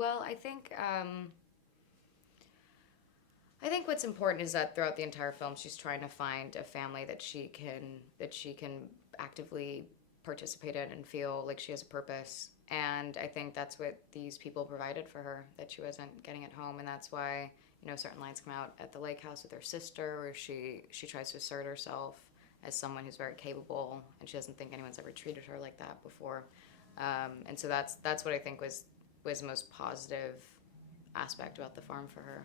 Well, I think what's important is that throughout the entire film, she's trying to find a family that she can actively participate in and feel like she has a purpose. And I think that's what these people provided for her that she wasn't getting at home, and that's why certain lines come out at the lake house with her sister, where she tries to assert herself as someone who's very capable, and she doesn't think anyone's ever treated her like that before. And so that's what I think was the most positive aspect about the farm for her,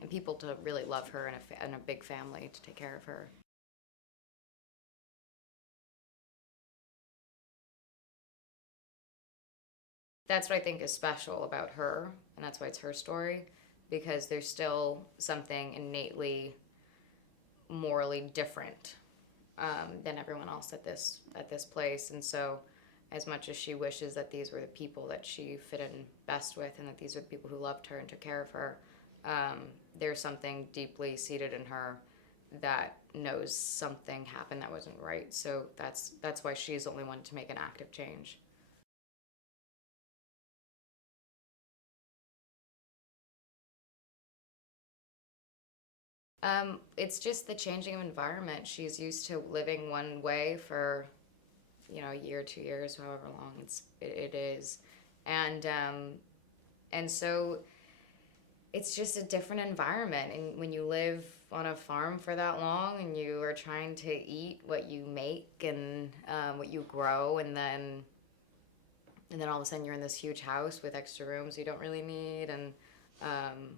and people to really love her and a big family to take care of her. That's what I think is special about her, and that's why it's her story, because there's still something innately morally different than everyone else at this place. And so, as much as she wishes that these were the people that she fit in best with, and that these were the people who loved her and took care of her, there's something deeply seated in her that knows something happened that wasn't right. So that's why she's the only one to make an active change. It's just the changing of environment. She's used to living one way for, a year, 2 years, however long it is, and and so it's just a different environment. And when you live on a farm for that long, and you are trying to eat what you make and what you grow, and then all of a sudden you're in this huge house with extra rooms you don't really need, and um,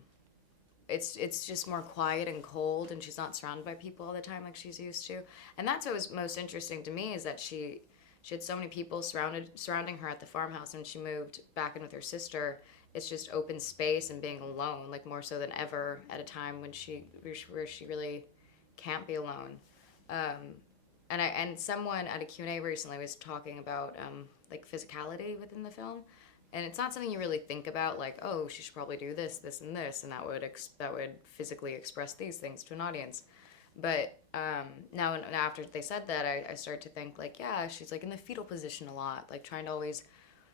it's just more quiet and cold, and she's not surrounded by people all the time like she's used to. And that's what was most interesting to me, is that she had so many people surrounding her at the farmhouse. And she moved back in with her sister, it's just open space and being alone, like more so than ever, at a time when where she really can't be alone. um, and someone at a Q&A recently was talking about like physicality within the film, and it's not something you really think about, like, oh, she should probably do this, this, and this, and that would physically express these things to an audience. But now after they said that, I started to think, like, yeah, she's like in the fetal position a lot, like trying to always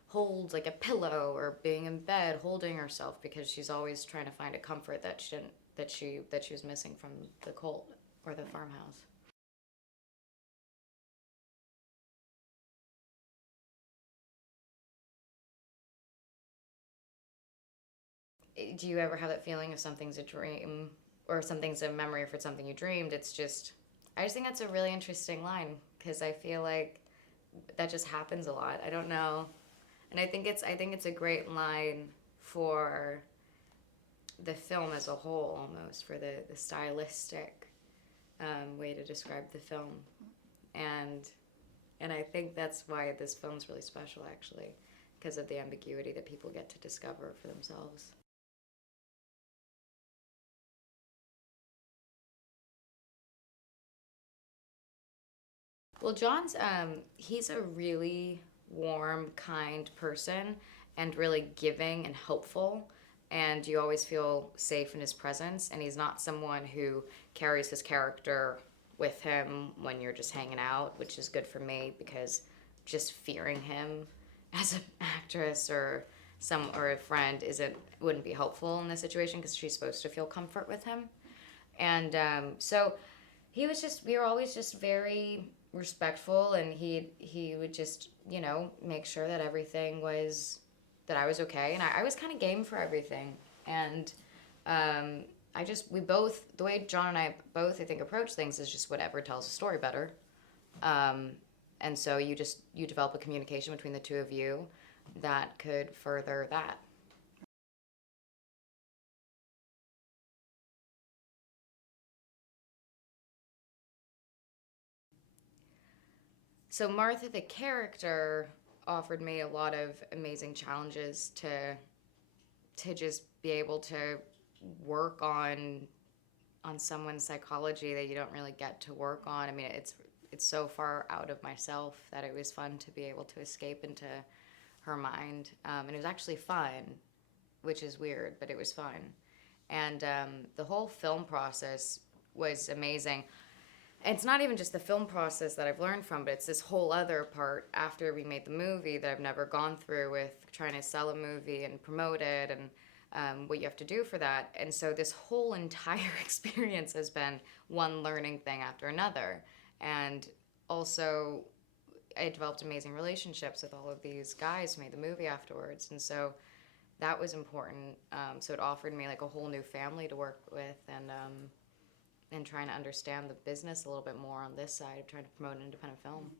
hold like a pillow, or being in bed holding herself, because she's always trying to find a comfort that she didn't that she was missing from the cult or the farmhouse. Do you ever have that feeling if something's a dream, or something's a memory for something you dreamed? I just think that's a really interesting line, because I feel like that just happens a lot. I don't know. And I think it's a great line for the film as a whole, almost, for the stylistic way to describe the film. And I think that's why this film's really special, actually, because of the ambiguity that people get to discover for themselves. Well, John's he's a really warm, kind person, and really giving and hopeful, and you always feel safe in his presence. And he's not someone who carries his character with him when you're just hanging out, which is good for me, because just fearing him as an actress or a friend isn't wouldn't be helpful in this situation, because she's supposed to feel comfort with him. And so we were always just very respectful, and he would just make sure that everything was that I was okay, and I was kind of game for everything. And I just we both the way John and I both, I think, approach things is just whatever tells the story better. um, and so you develop a communication between the two of you that could further that. So Martha, the character, offered me a lot of amazing challenges to just be able to work on someone's psychology that you don't really get to work on. I mean, it's so far out of myself that it was fun to be able to escape into her mind, and it was actually fun, which is weird, but it was fun. And the whole film process was amazing. it's not even just the film process that I've learned from, but it's this whole other part after we made the movie that I've never gone through with trying to sell a movie and promote it and what you have to do for that. And so this whole entire experience has been one learning thing after another. And also, I developed amazing relationships with all of these guys who made the movie afterwards. And so that was important. So it offered me like a whole new family to work with, and trying to understand the business a little bit more on this side of trying to promote an independent film.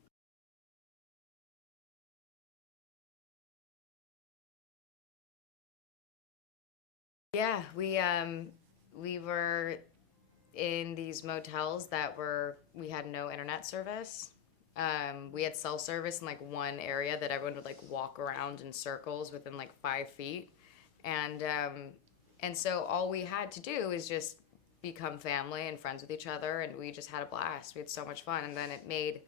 Yeah, we were in these motels that we had no internet service. We had cell service in like one area that everyone would like walk around in circles within like 5 feet, and and so all we had to do is just become family and friends with each other, and we just had a blast. We had so much fun, and then it made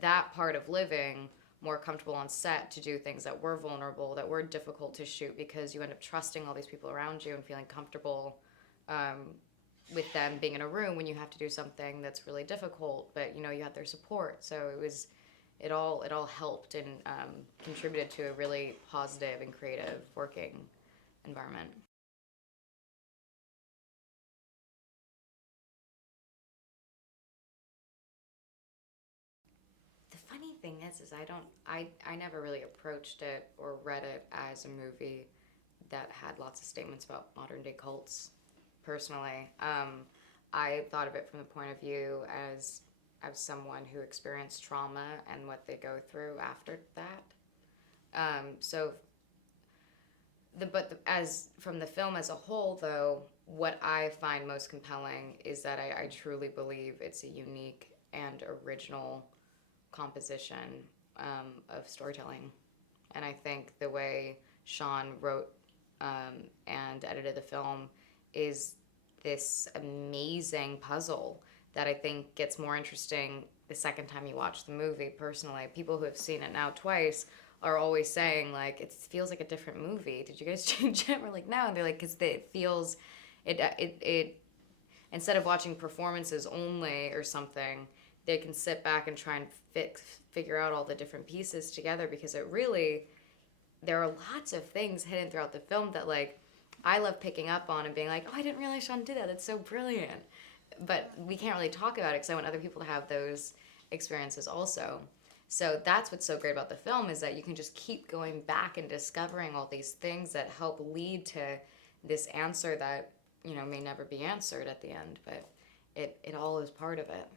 that part of living more comfortable on set to do things that were vulnerable, that were difficult to shoot, because you end up trusting all these people around you and feeling comfortable with them being in a room when you have to do something that's really difficult, but you know you have their support. So it all helped and contributed to a really positive and creative working environment. The funny thing is I never really approached it or read it as a movie that had lots of statements about modern day cults. Personally, I thought of it from the point of view as someone who experienced trauma and what they go through after that. So as from the film as a whole, though, what I find most compelling is that I truly believe it's a unique and original composition of storytelling. And I think the way Sean wrote and edited the film is this amazing puzzle that I think gets more interesting the second time you watch the movie. Personally, people who have seen it now twice are always saying like it feels like a different movie. Did you guys change it? We're like, no, and they're like, because it feels it instead of watching performances only or something, they can sit back and try and figure out all the different pieces together, because it really, there are lots of things hidden throughout the film that like I love picking up on and being like, oh, I didn't realize Sean did that. That's so brilliant. But we can't really talk about it because I want other people to have those experiences also. So that's what's so great about the film, is that you can just keep going back and discovering all these things that help lead to this answer that, you know, may never be answered at the end, but it all is part of it.